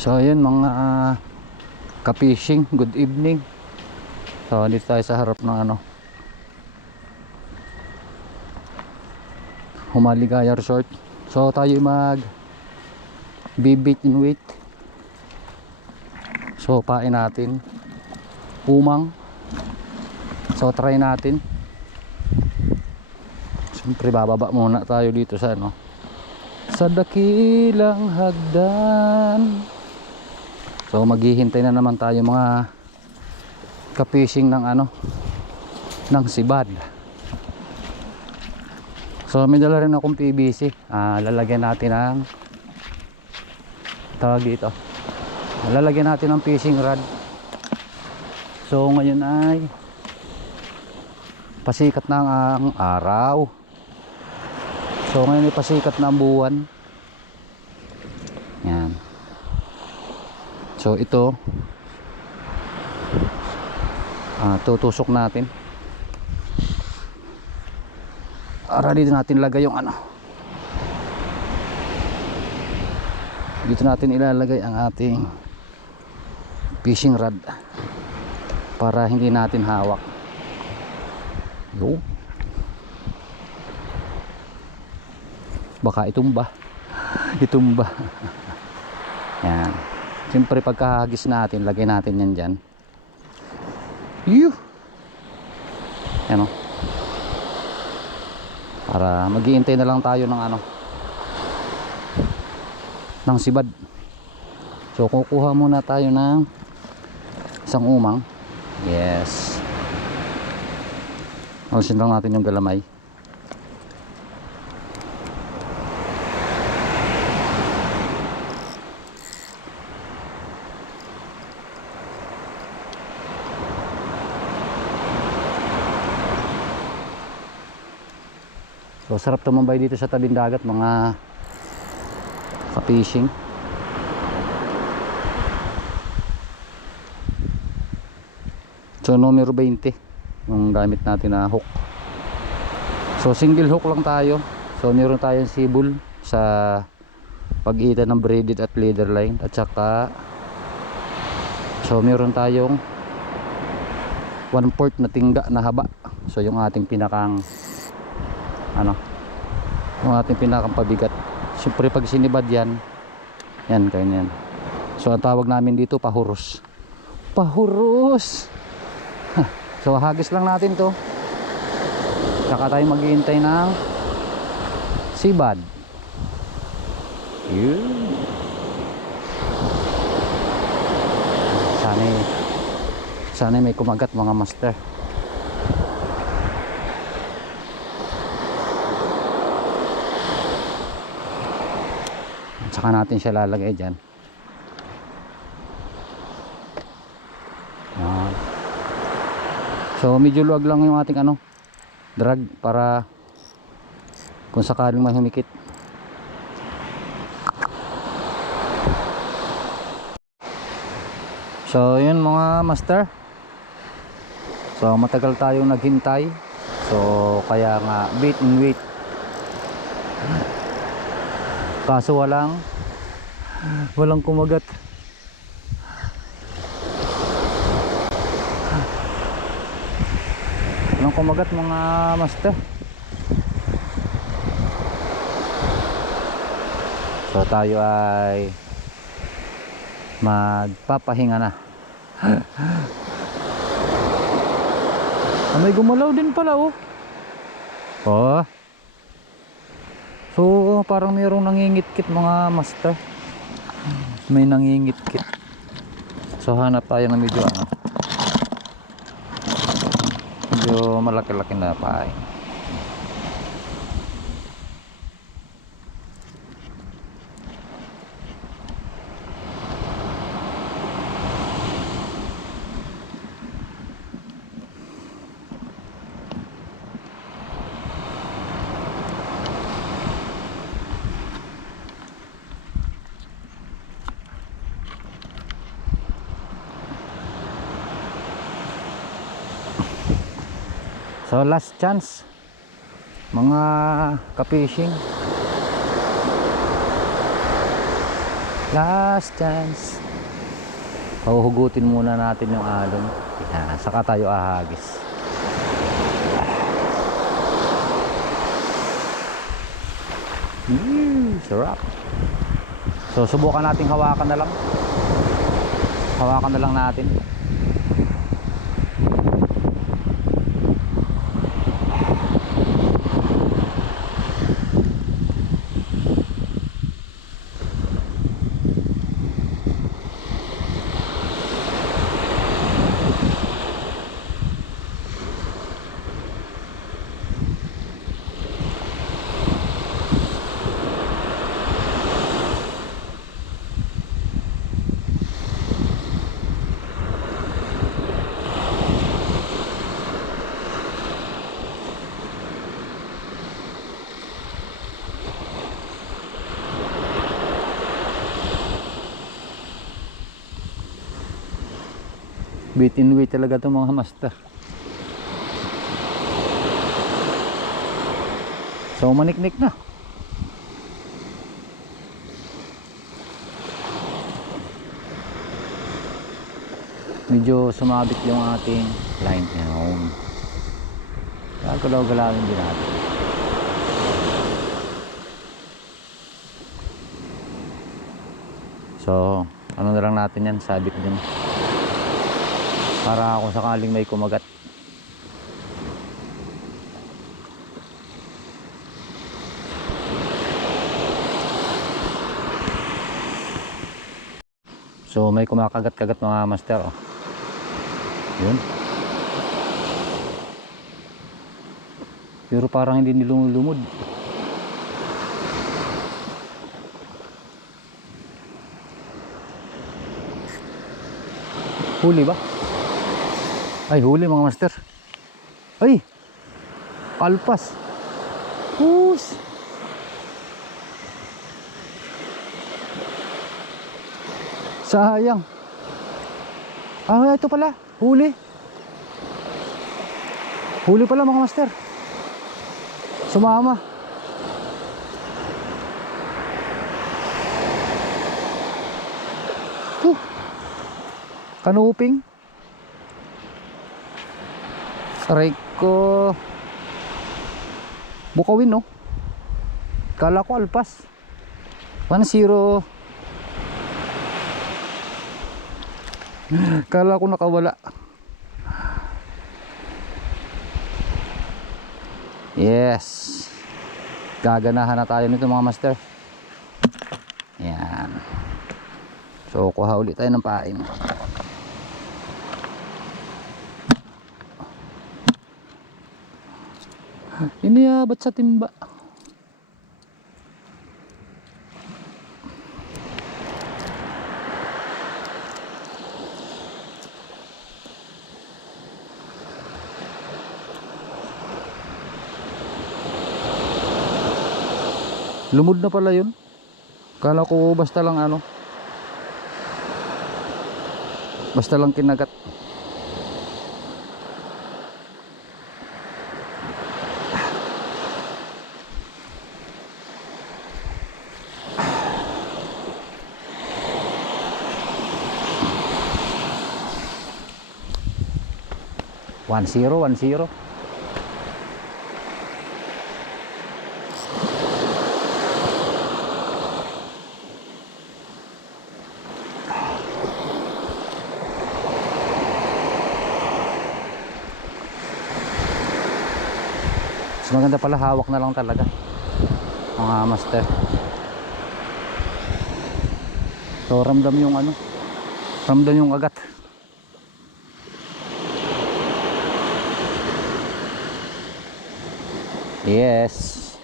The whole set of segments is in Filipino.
So ayun mga ka-fishing, good evening. So dito tayo sa harap ng Humaligaya Resort. So tayo mag bibit in wait. So pain natin umang. So try natin. Siyempre bababa muna tayo dito sa sa dakilang hagdan. So maghihintay na naman tayo mga ka-fishing ng ng sibad. So may dala rin akong PVC. Lalagyan natin ng tawag dito. Lalagyan natin ng fishing rod. So ngayon ay pasikat na ang araw. So ngayon ay pasikat na ang buwan. Yan. So ito tutusok natin. Para dito natin lagay yung dito natin ilalagay ang ating fishing rod para hindi natin hawak. Yo. Baka itumba. Itumba. Yan. Siyempre pagkahagis natin, lagay natin yan dyan. Yuh. Yan o. Para maghihintay na lang tayo ng ng sibad. So kukuha muna tayo ng isang umang. Yes. Alisin lang natin yung galamay. So sarap tumambay dito sa tabing dagat mga ka-fishing. So numero 20 yung gamit natin na hook. So single hook lang tayo. So meron tayong sibol sa pagitan ng braided at leader line, at saka so meron tayong 1/4 na tingga na haba. So yung ating pinakang yung ating pinakang pabigat. Siyempre pag sinibad yan ganyan. So ang tawag namin dito pahuros. Pahuros. So hagis lang natin to, saka tayo maghihintay ng sibad. Sana may kumagat mga master. Saka natin siya lalagay dyan. So medyo luwag lang yung ating drag para kung sakaling may humikit. So yun mga master. So matagal tayong naghintay. So kaya nga bait and wait. Kaso walang kumagat. Walang kumagat mga master. So tayo ay magpapahinga na. May gumalaw din pala oh. So parang mayroong nangingitkit mga master. May nangingitkit. So hanap tayo ng medyo medyo malaki-laki na paay. So last chance mga ka-fishing. Last chance. Pahuhugutin muna natin yung alon. Yan, saka tayo ahagis. Sarap. So subukan nating hawakan na lang. Hawakan na lang natin. Bait in weight talaga itong mga master. So maniknik na. Medyo sumabit yung ating line down. Gagalaw-galawin din natin. So ano na lang natin yan, sabit din. Para kung sakaling may kumagat. So may kumakagat-kagat mga master, oh. Yun. Pero parang hindi nilumulumod. Huli ba? Ay, huli mga master. Ay, kalpas. Hus. Sayang. Ah, ito pala. Huli. Huli pala mga master. Sumama. Kanuping. Aray ko. Bukawin, no? Kala ko alpas. 1-0. Kala ko nakawala. Yes. Gaganahan na tayo nito mga master. Yan. So kuha ulit tayo ng pain. Iniabot sa timba. Lumod na pala yun. Kala ko basta lang ano. Basta lang kinagat. One zero. Mas maganda pala hawak na lang talaga mga master. So ramdam yung ano, ramdam yung agat. Yes.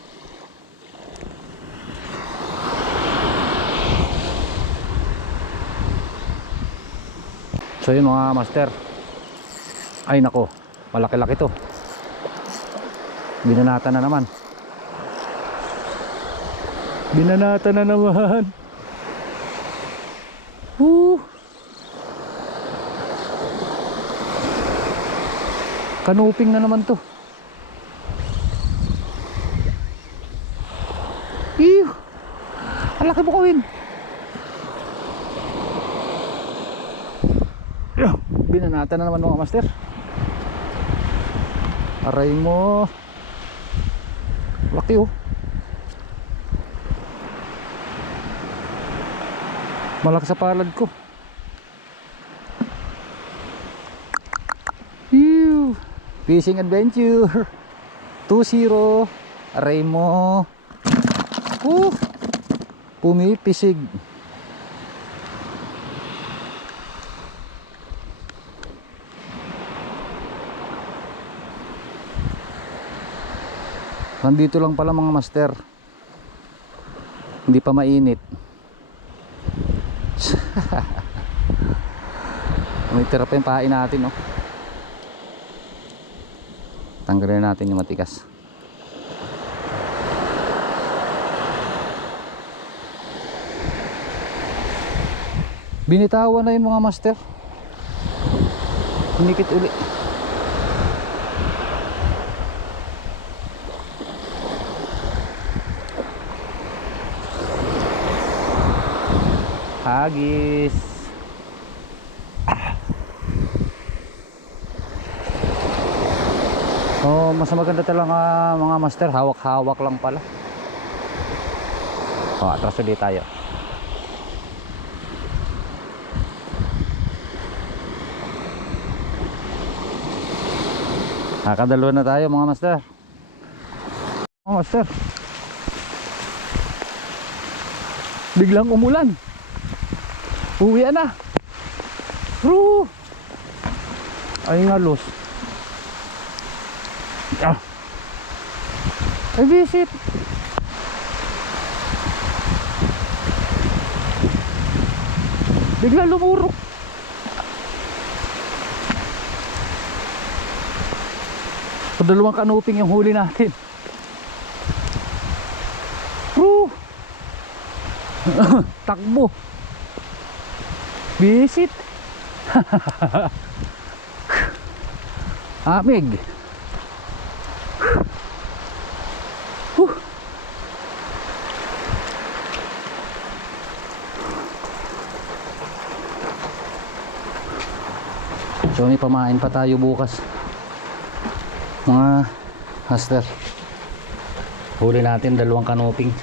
So yun mga master. Ay nako, malaki-laki to. Binanata na naman. Binanata na naman. Kanuping na naman to. Ew! Ang laki bukawin. Binanatan na naman mga master. Aray mo. Laki oh. Malaki sa palad ko. Ew. Fishing adventure 2-0. Aray mo. Pumipisig. Nandito lang pala mga master. Hindi pa mainit. May tira pa yung pahain natin, no? Tanggalin natin yung matigas. Binitawan na yung mga master. Inikit uli. Hagis. Oh, mas maganda talaga mga master, hawak-hawak lang pala. Oh, atras ulit tayo. Nakadalawa na tayo mga master. Mga master, biglang umulan. Uwian na. Ay nga los. Ay visit. Bigla lumurok. Dalawang kanuping yung huli natin. Takbo. Visit. Amig. So may pamain pa tayo bukas mga master. Huli natin dalawang kanoping.